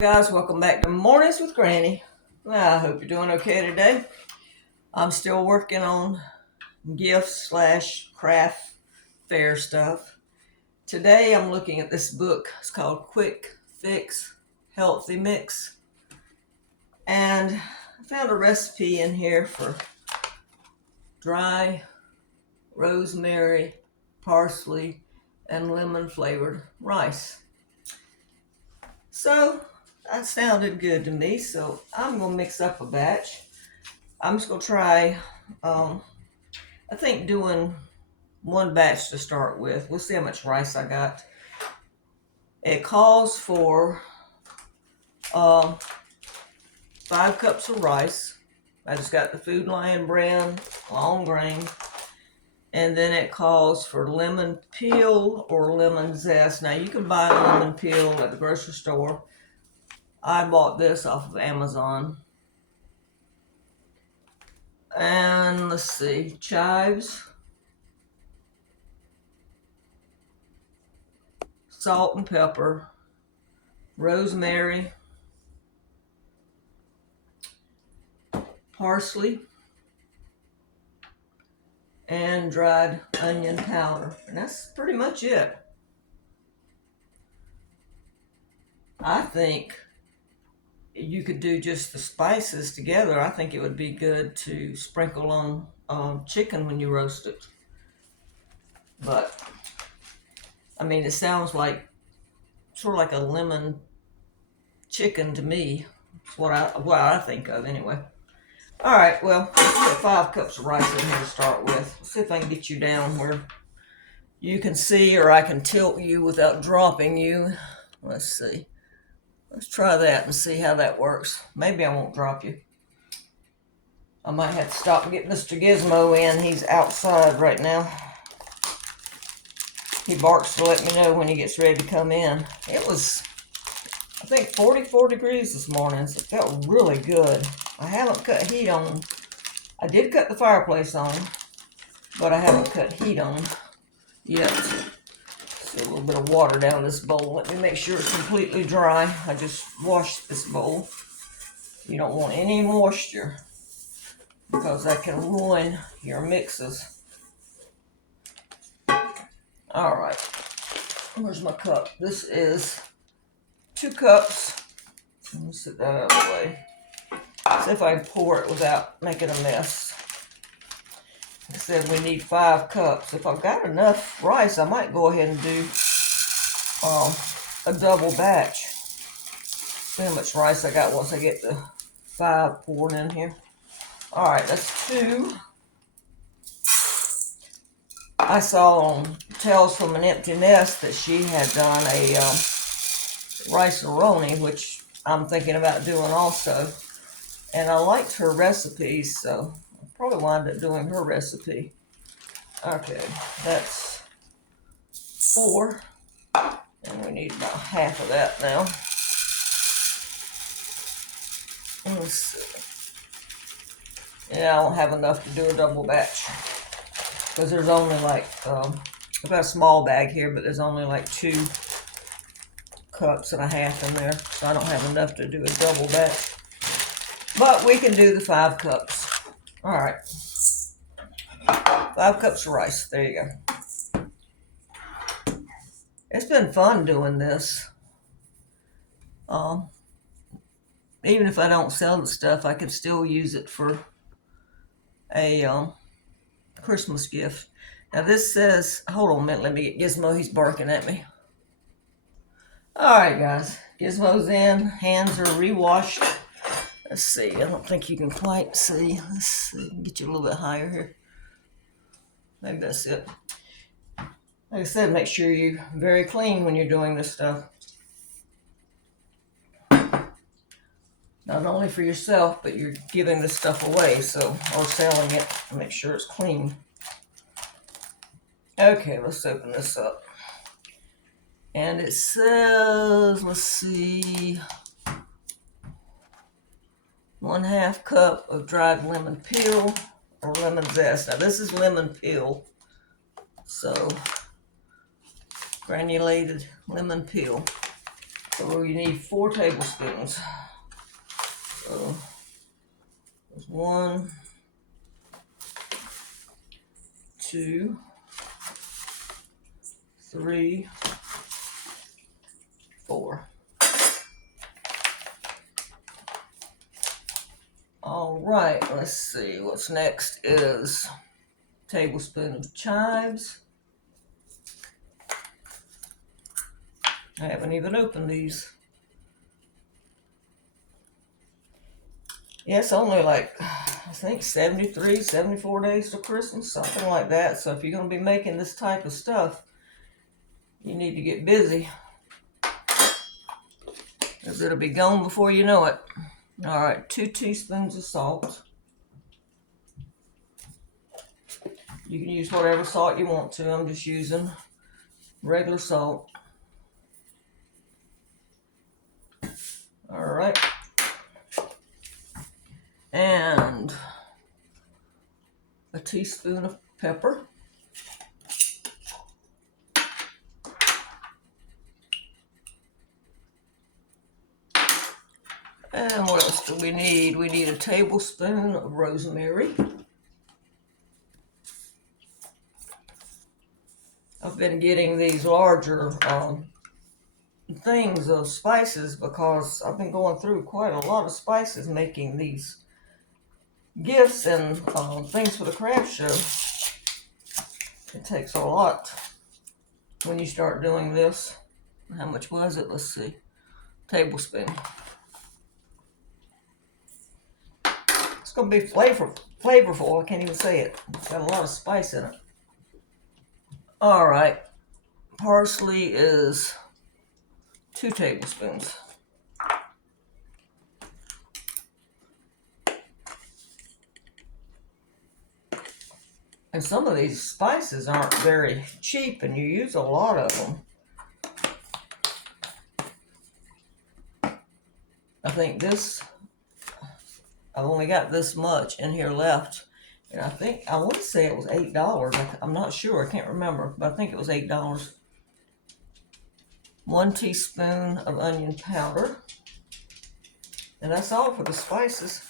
Guys, welcome back to Mornings with Granny. I hope you're doing okay today. I'm still working on gifts / craft fair stuff. Today I'm looking at this book. It's called Quick Fix Healthy Mix. And I found a recipe in here for dry rosemary, parsley, and lemon flavored rice. So that sounded good to me, so I'm going to mix up a batch. I'm just going to try, I think doing one batch to start with. We'll see how much rice I got. It calls for 5 cups of rice. I just got the Food Lion brand, long grain. And then it calls for lemon peel or lemon zest. Now you can buy lemon peel at the grocery store. I bought this off of Amazon. And let's see, chives, salt and pepper, rosemary, parsley, and dried onion powder. And that's pretty much it. I think you could do just the spices together. I think it would be good to sprinkle on chicken when you roast it. But, I mean, it sounds like sort of like a lemon chicken to me. It's what I think of anyway. All right, well, let's put 5 cups of rice in here to start with. Let's see if I can get you down where you can see, or I can tilt you without dropping you. Let's see. Let's try that and see how that works. Maybe I won't drop you. I might have to stop and get Mr. Gizmo in. He's outside right now. He barks to let me know when he gets ready to come in. It was, I think, 44 degrees this morning, so it felt really good. I haven't cut heat on. I did cut the fireplace on, but I haven't cut heat on yet. A little bit of water down this bowl. Let me make sure it's completely dry. I just washed this bowl. You don't want any moisture because that can ruin your mixes. All right. Where's my cup? This is 2 cups. Let me set that out of the way. See if I can pour it without making a mess. I said we need 5 cups. If I've got enough rice, I might go ahead and do a double batch. See how much rice I got once I get the 5 poured in here. All right, that's 2. I saw on Tales from an Empty Nest that she had done a rice-a-roni, which I'm thinking about doing also. And I liked her recipes, so I'll probably wind up doing her recipe. Okay, that's 4. And we need about half of that now. Let's see. Yeah, I don't have enough to do a double batch. Because there's only like, I've got a small bag here, but there's only like 2 cups and a half in there. So I don't have enough to do a double batch. But we can do the 5 cups. All right. 5 cups of rice. There you go. It's been fun doing this. Even if I don't sell the stuff, I can still use it for a Christmas gift. Now this says, hold on a minute, let me get Gizmo. He's barking at me. All right, guys. Gizmo's in. Hands are rewashed. Let's see. I don't think you can quite see. Let's see. Get you a little bit higher here. Maybe that's it. Like I said, make sure you're very clean when you're doing this stuff. Not only for yourself, but you're giving this stuff away, so, or selling it. Make sure it's clean. Okay, let's open this up. And it says, let's see, 1/2 cup of dried lemon peel or lemon zest. Now this is lemon peel, so granulated lemon peel. So you need 4 tablespoons. So there's 1, 2, 3, 4. All right, let's see. What's next is a tablespoon of chives. I haven't even opened these. Yeah, it's only like, I think 73, 74 days to Christmas, something like that. So if you're going to be making this type of stuff, you need to get busy, because it'll be gone before you know it. All right, 2 teaspoons of salt. You can use whatever salt you want to. I'm just using regular salt. All right. And a teaspoon of pepper. And what else do we need? We need a tablespoon of rosemary. I've been getting these larger things of spices because I've been going through quite a lot of spices making these gifts and things for the craft show. It takes a lot when you start doing this. How much was it? Let's see. Tablespoon. It's going to be flavorful. I can't even say it. It's got a lot of spice in it. All right. Parsley is 2 tablespoons. And some of these spices aren't very cheap, and you use a lot of them. I think I've only got this much in here left. And I want to say it was $8. I'm not sure, I can't remember, but I think it was $8. 1 teaspoon of onion powder. And that's all for the spices.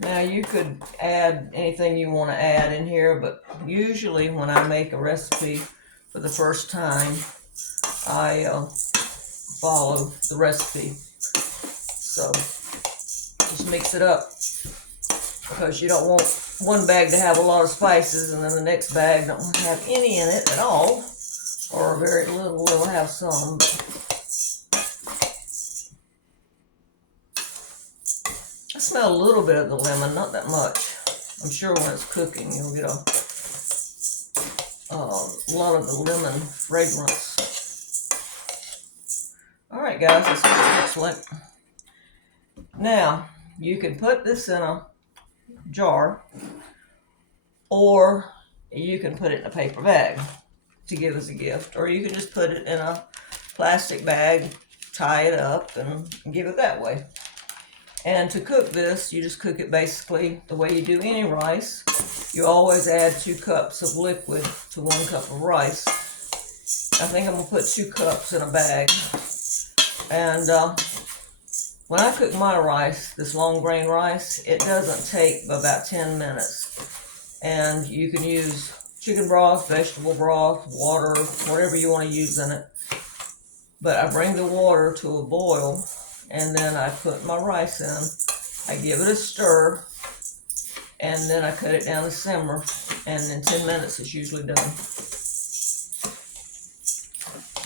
Now you could add anything you want to add in here, but usually when I make a recipe for the first time, I follow the recipe. So just mix it up, because you don't want one bag to have a lot of spices and then the next bag don't have any in it at all, or very little will have some. I smell a little bit of the lemon, not that much. I'm sure when it's cooking you'll get a lot of the lemon fragrance. Alright guys, that's what it looks like. Now, you can put this in a jar, or you can put it in a paper bag to give as a gift, or you can just put it in a plastic bag, tie it up, and give it that way. And to cook this, you just cook it basically the way you do any rice. You always add 2 cups of liquid to 1 cup of rice. I think I'm going to put 2 cups in a bag. And when I cook my rice, this long grain rice, it doesn't take but about 10 minutes. And you can use chicken broth, vegetable broth, water, whatever you want to use in it. But I bring the water to a boil, and then I put my rice in. I give it a stir, and then I cut it down to simmer, and in 10 minutes it's usually done.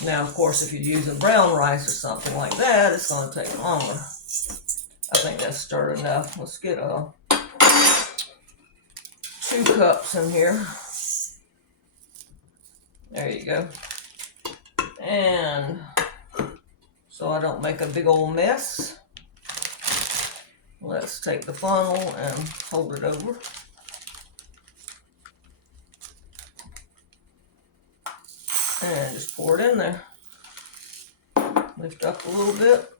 Now, of course, if you're using brown rice or something like that, it's going to take longer. I think that's stirred enough. Let's get 2 cups in here. There you go. And so I don't make a big old mess, let's take the funnel and hold it over. And just pour it in there. Lift up a little bit.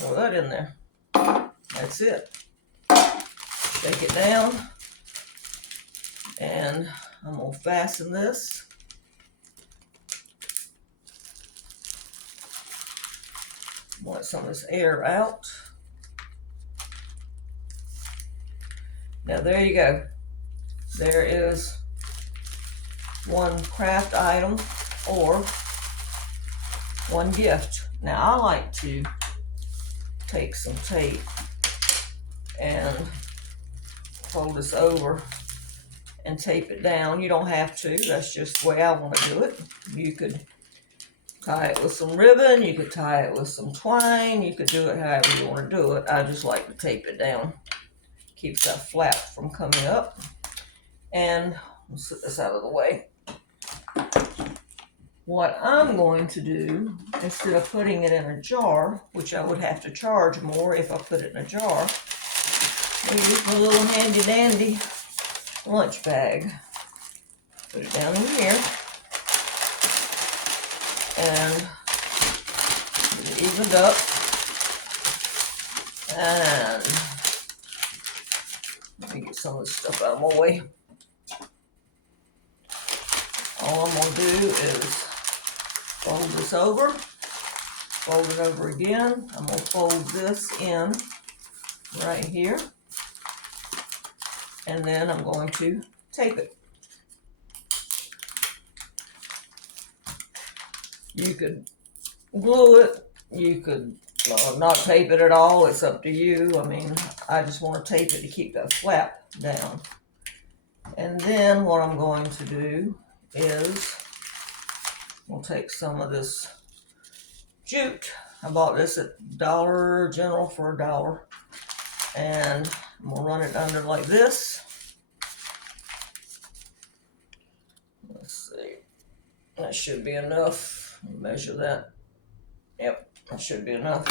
Pour that in there. That's it. Shake it down. And I'm going to fasten this. Want some of this air out. Now there you go. There is one craft item or one gift. Now I like to take some tape and fold this over and tape it down. You don't have to. That's just the way I want to do it. You could tie it with some ribbon. You could tie it with some twine. You could do it however you want to do it. I just like to tape it down. Keeps that flap from coming up. And we'll set this out of the way. What I'm going to do, instead of putting it in a jar, which I would have to charge more if I put it in a jar, use my little handy dandy lunch bag. Put it down in here and get it evened up. And let me get some of this stuff out of my way. All I'm going to do is fold this over, fold it over again. I'm going to fold this in right here. And then I'm going to tape it. You could glue it. You could not tape it at all. It's up to you. I mean, I just want to tape it to keep that flap down. And then what I'm going to do is we'll take some of this jute. I bought this at Dollar General for $1. And I'm going to run it under like this. Let's see. That should be enough. Measure that. Yep, that should be enough.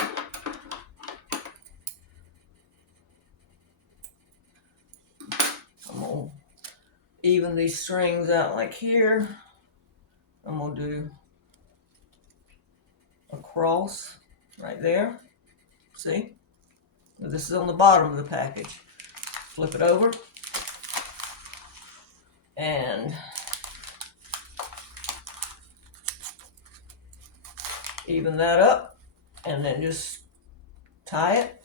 I'm going to even these strings out like here. I'm going to do a cross right there. See? This is on the bottom of the package. Flip it over and even that up and then just tie it.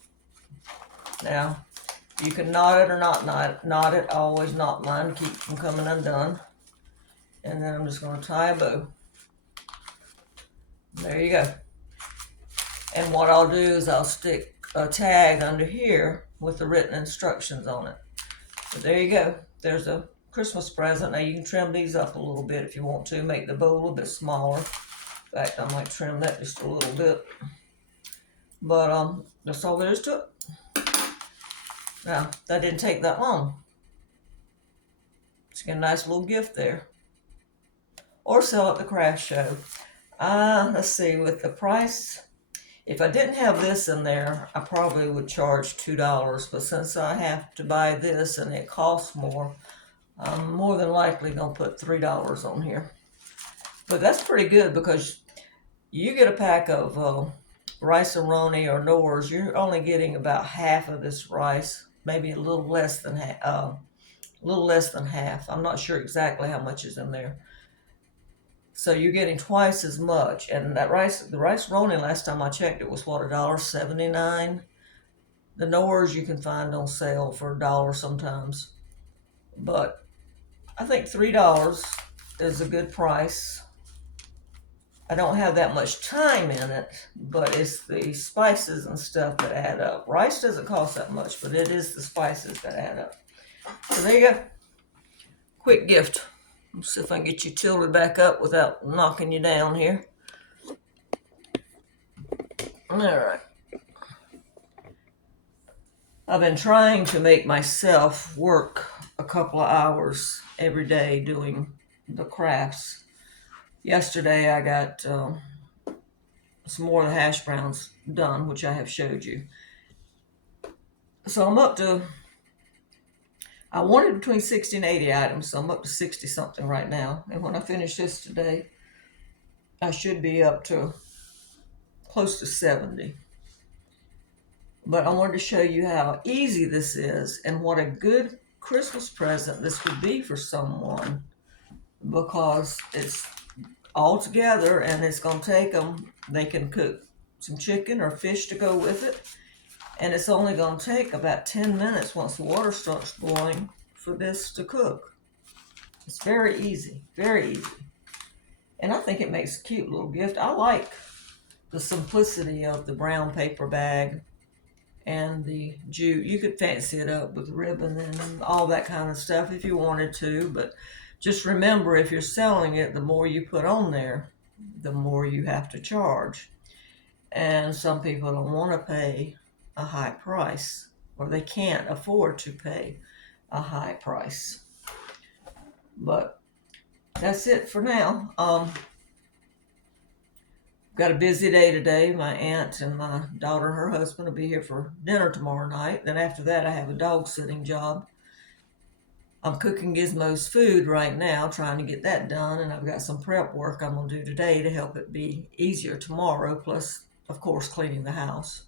Now, you can knot it or not knot it. I always knot mine to keep from coming undone. And then I'm just going to tie a bow. There you go. And what I'll do is I'll stick a tag under here with the written instructions on it. So there you go. There's a Christmas present. Now you can trim these up a little bit if you want to. Make the bow a little bit smaller. In fact, I might trim that just a little bit. But that's all there is to it. Now, that didn't take that long. Just get a nice little gift there. Or sell at the craft show. Let's see, with the price, if I didn't have this in there, I probably would charge $2. But since I have to buy this and it costs more, I'm more than likely going to put $3 on here. But that's pretty good because you get a pack of rice-a-roni or Knorrs, you're only getting about half of this rice, maybe a little less than half. I'm not sure exactly how much is in there. So you're getting twice as much. And that the rice-a-roni, last time I checked, it was what, $1.79? The Knorrs you can find on sale for $1 sometimes. But I think $3 is a good price. I don't have that much time in it, but it's the spices and stuff that add up. Rice doesn't cost that much, but it is the spices that add up. So there you go. Quick gift. Let's see if I can get you tilted back up without knocking you down here. All right. I've been trying to make myself work a couple of hours every day doing the crafts. Yesterday I got some more of the hash browns done, which I have showed you. So I'm up to, I wanted between 60 and 80 items, so I'm up to 60 something right now. And when I finish this today, I should be up to close to 70. But I wanted to show you how easy this is and what a good Christmas present this would be for someone. because it's all together and it's going to take them. They can cook some chicken or fish to go with it, and it's only going to take about 10 minutes once the water starts boiling for this to cook. It's very easy, very easy. And I think it makes a cute little gift. I like the simplicity of the brown paper bag and the jute. You could fancy it up with ribbon and all that kind of stuff if you wanted to, but just remember, if you're selling it, the more you put on there, the more you have to charge. And some people don't want to pay a high price, or they can't afford to pay a high price. But that's it for now. Got a busy day today. My aunt and my daughter and her husband will be here for dinner tomorrow night. Then after that, I have a dog sitting job. I'm cooking Gizmo's food right now, trying to get that done, and I've got some prep work I'm going to do today to help it be easier tomorrow, plus, of course, cleaning the house.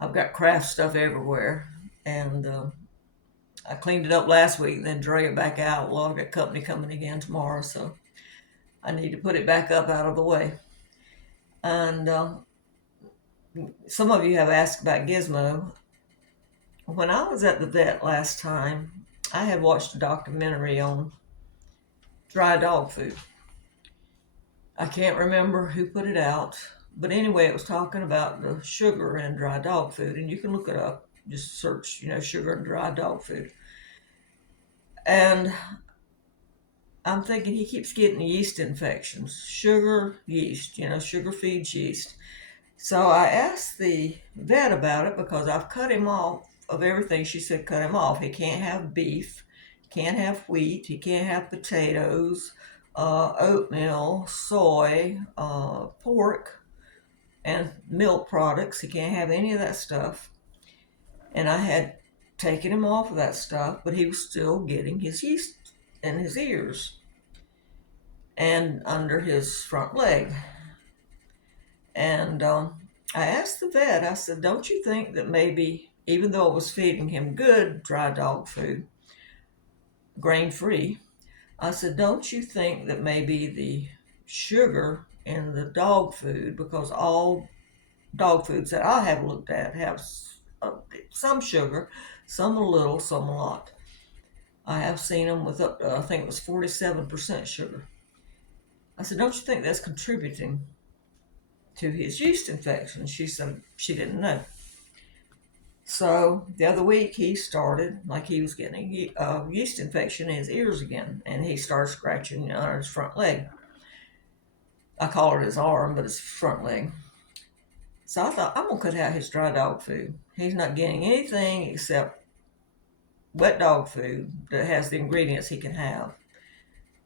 I've got craft stuff everywhere, and I cleaned it up last week and then drag it back out. Well, I've got company coming again tomorrow, so I need to put it back up out of the way. And some of you have asked about Gizmo. When I was at the vet last time, I had watched a documentary on dry dog food. I can't remember who put it out, but anyway, it was talking about the sugar in dry dog food, and you can look it up. Just search, sugar in dry dog food. And I'm thinking he keeps getting yeast infections. Sugar, yeast, sugar feeds yeast. So I asked the vet about it because I've cut him off of everything. She said cut him off. He can't have beef, can't have wheat, he can't have potatoes, oatmeal, soy, pork, and milk products. He can't have any of that stuff. And I had taken him off of that stuff, but he was still getting his yeast in his ears and under his front leg. And I asked the vet, I said, don't you think that maybe, even though it was feeding him good dry dog food, grain-free, I said, don't you think that maybe the sugar in the dog food, because all dog foods that I have looked at have some sugar, some a little, some a lot. I have seen them with up to, I think it was 47% sugar. I said, don't you think that's contributing to his yeast infection? She said she didn't know. So the other week he started, like he was getting a yeast infection in his ears again, and he started scratching on his front leg. I call it his arm, but it's front leg. So I thought, I'm going to cut out his dry dog food. He's not getting anything except wet dog food that has the ingredients he can have.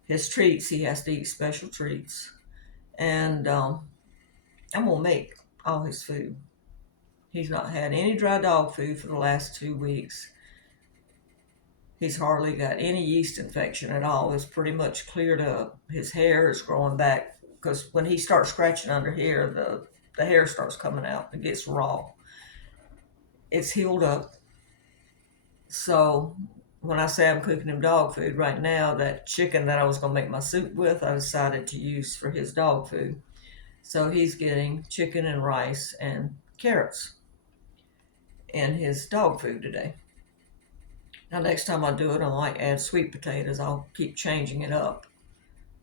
His treats, he has to eat special treats. And I'm going to make all his food. He's not had any dry dog food for the last 2 weeks. He's hardly got any yeast infection at all. It's pretty much cleared up. His hair is growing back, because when he starts scratching under here, the hair starts coming out. It gets raw. It's healed up. So when I say I'm cooking him dog food right now, that chicken that I was going to make my soup with, I decided to use for his dog food. So he's getting chicken and rice and carrots in his dog food today. Now, next time I do it, I might add sweet potatoes. I'll keep changing it up.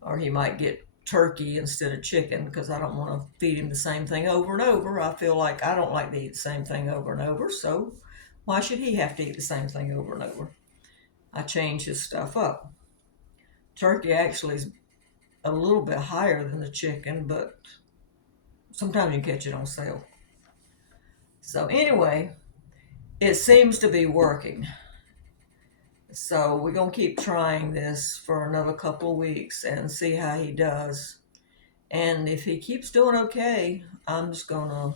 Or he might get turkey instead of chicken, because I don't want to feed him the same thing over and over. I feel like I don't like to eat the same thing over and over, so why should he have to eat the same thing over and over? I change his stuff up. Turkey actually is a little bit higher than the chicken, but sometimes you catch it on sale. So anyway, it seems to be working. So we're going to keep trying this for another couple of weeks and see how he does. And if he keeps doing okay, I'm just going to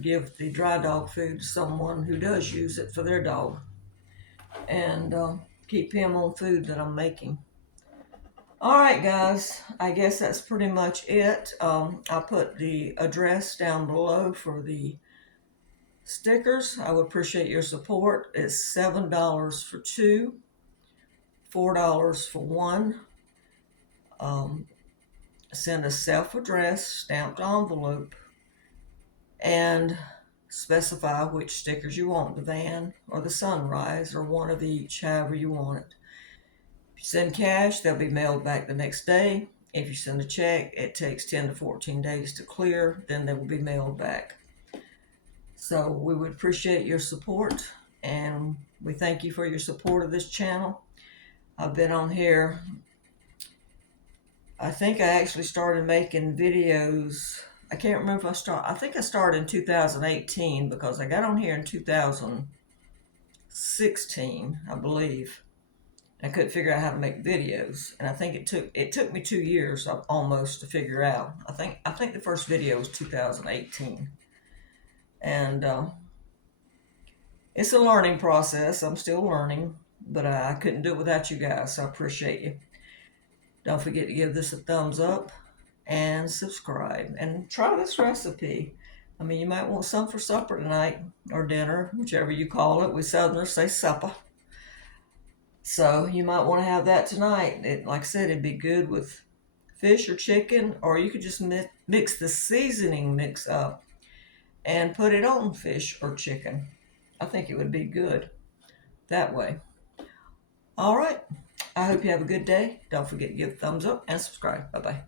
give the dry dog food to someone who does use it for their dog, and keep him on food that I'm making. All right, guys, I guess that's pretty much it. I'll put the address down below for the stickers. I would appreciate your support. It's $7 for 2, $4 for 1. Send a self-addressed stamped envelope and specify which stickers you want, the van or the sunrise or one of each, however you want it. If you send cash, they'll be mailed back the next day. If you send a check, it takes 10 to 14 days to clear, then they will be mailed back. So we would appreciate your support, and we thank you for your support of this channel. I've been on here, I think I actually started making videos, I can't remember if I think I started in 2018 because I got on here in 2016, I believe. I couldn't figure out how to make videos, and I think it took me 2 years almost to figure out. I think the first video was 2018, and it's a learning process. I'm still learning, but I couldn't do it without you guys, so I appreciate you. Don't forget to give this a thumbs up and subscribe and try this recipe. I mean, you might want some for supper tonight or dinner, whichever you call it. We Southerners say supper. So you might want to have that tonight. Like I said, it'd be good with fish or chicken, or you could just mix the seasoning mix up and put it on fish or chicken. I think it would be good that way. All right. I hope you have a good day. Don't forget to give a thumbs up and subscribe. Bye-bye.